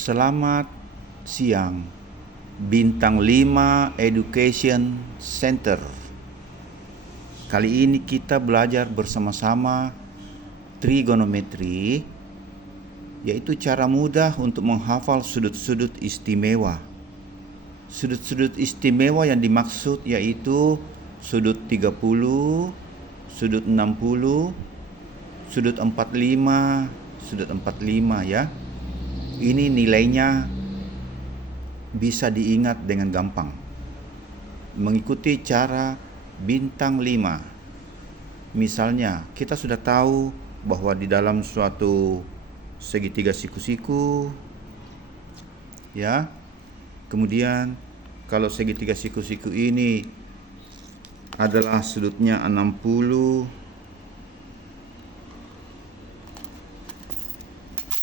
Selamat siang, Bintang 5 Education Center. Kali ini kita belajar bersama-sama trigonometri, yaitu cara mudah untuk menghafal sudut-sudut istimewa. Sudut-sudut istimewa yang dimaksud yaitu sudut 30, sudut 60, sudut 45, sudut 45 ya. Ini nilainya bisa diingat dengan gampang mengikuti cara bintang 5. Misalnya, kita sudah tahu bahwa di dalam suatu segitiga siku-siku ya. Kemudian kalau segitiga siku-siku ini adalah sudutnya 60,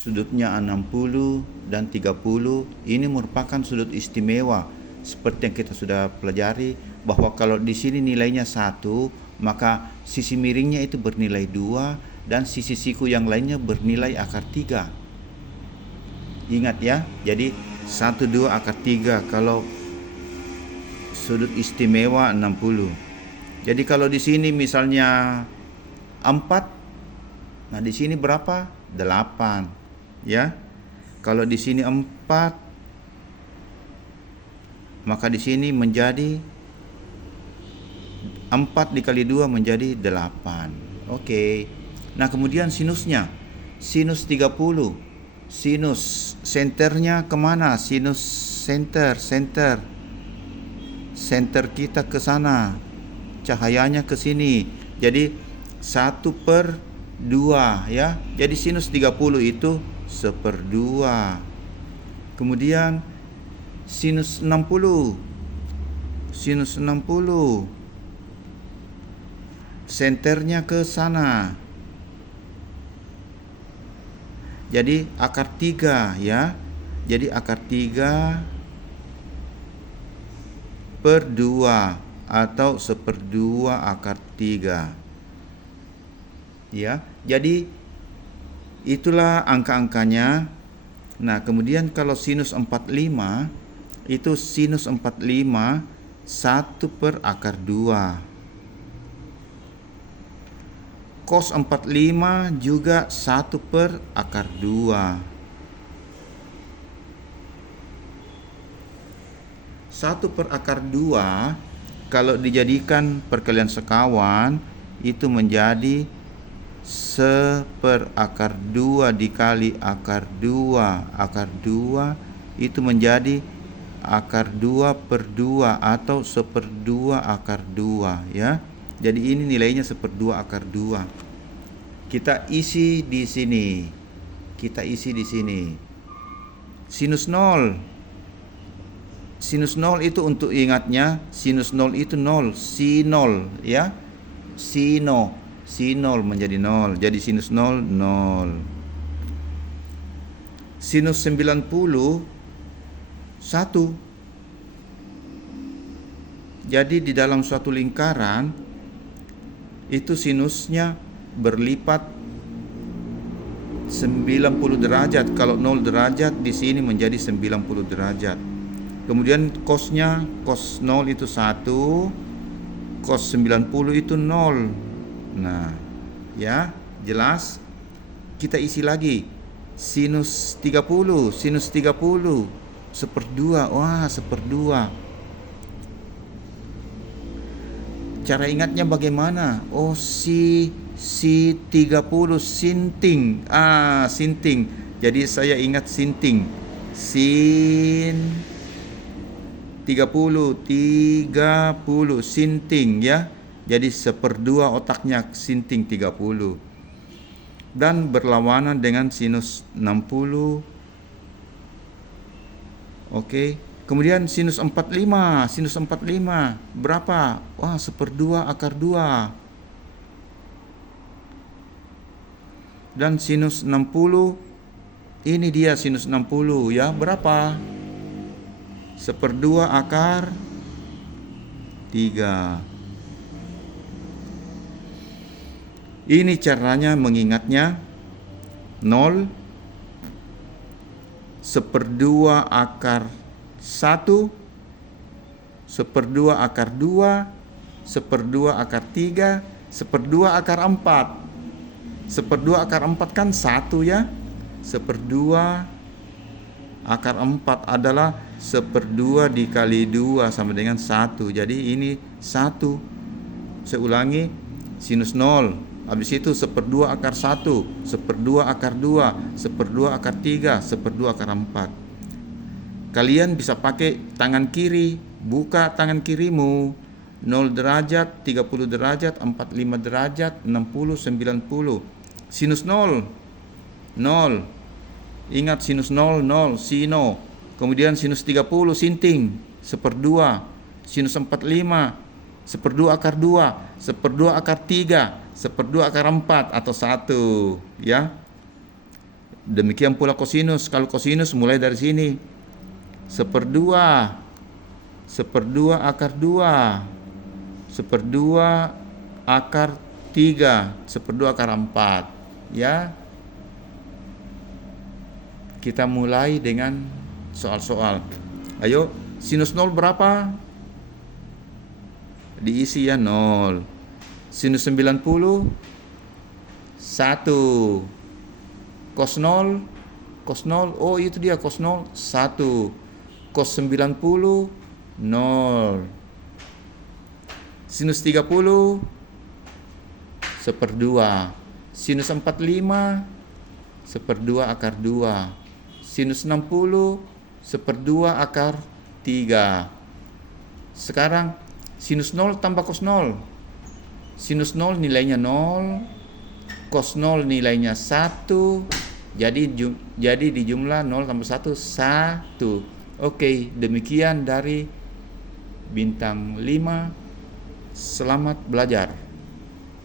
sudutnya 60 dan 30, ini merupakan sudut istimewa. Seperti yang kita sudah pelajari bahwa kalau di sini nilainya 1, maka sisi miringnya itu bernilai 2 dan sisi siku yang lainnya bernilai akar 3. Ingat ya, jadi 1, 2, akar 3 kalau sudut istimewa 60. Jadi kalau di sini misalnya 4, nah di sini berapa? 8. Ya, kalau di sini 4, maka di sini menjadi 4 dikali 2 menjadi 8. Oke. Nah kemudian sinusnya, sinus 30, sinus senternya kemana? Sinus center kita ke sana, cahayanya ke sini. Jadi 1/2 ya. Jadi sinus 30 itu 1/2. Kemudian sinus 60, sinus 60 senternya ke sana, jadi akar 3 ya. Jadi akar 3/2 atau 1/2 akar 3 ya. Jadi itulah angka-angkanya. Nah kemudian kalau sinus 45, itu sinus 45 1/akar 2. Cos 45 juga 1/akar 2. 1/akar 2 kalau dijadikan perkalian sekawan itu menjadi 1/akar 2 dikali akar 2. Akar 2 itu menjadi akar 2/2 atau 1/2 akar 2 ya. Jadi ini nilainya 1/2 akar 2. Kita isi di sini. Sinus 0. Sinus 0 itu untuk ingatnya, sinus 0 itu 0, sin 0 ya. Sin 0 menjadi 0. Jadi sinus 0, 0. Sinus 90, 1. Jadi di dalam suatu lingkaran itu sinusnya berlipat 90 derajat. Kalau 0 derajat di sini menjadi 90 derajat. Kemudian cosnya, cos 0 itu 1, cos 90 itu 0. Nah, ya, jelas. Kita isi lagi. Sinus 30, 1/2. Wah, 1/2. Cara ingatnya bagaimana? Oh, si 30 sinting. Sinting. Jadi saya ingat sinting. Sin 30 sinting ya. Jadi 1/2 otaknya sinting 30. Dan berlawanan dengan sinus 60. Oke. Kemudian sinus 45. Sinus 45 berapa? Wah, 1/2 akar 2. Dan sinus 60, ini dia sinus 60 ya. Berapa? 1/2 akar 3. Ini caranya mengingatnya. 0, 1/2 akar 1, 1/2 akar 2, 1/2 akar 3, 1/2 akar 4. 1/2 akar 4 kan 1 ya. 1/2 akar 4 adalah 1/2 dikali 2 sama dengan 1. Jadi ini 1. Saya ulangi, sinus 0. Habis itu 1/2 akar 1, 1/2 akar 2, 1/2 akar 3, 1/2 akar 4. Kalian bisa pakai tangan kiri. Buka tangan kirimu. 0 derajat, 30 derajat, 45 derajat, 60, 90. Sinus 0. 0. Ingat sinus 0, 0, sino. Kemudian sinus 30, sinting, 1/2. Sinus 45, 1/2 akar 2, 1/2 akar 3, 1/2 akar 4 atau 1. Ya. Demikian pula kosinus. Kalau kosinus mulai dari sini. 1/2. 1/2 akar 2. 1/2 akar 3, 1/2 akar 4. Ya. Kita mulai dengan soal-soal. Ayo, sinus 0 berapa? Diisi ya, 0. Sinus 90 1. Cos 0, oh itu dia cos 0 1. Cos 90 0. Sinus 30 1/2. Sinus 45 1/2 akar 2. Sinus 60 1/2 akar 3. Sekarang sinus 0 tambah cos 0. Sinus 0 nilainya 0. Cos 0 nilainya 1. Jadi di jumlah 0 tambah 1 1. Oke, demikian dari bintang 5. Selamat belajar.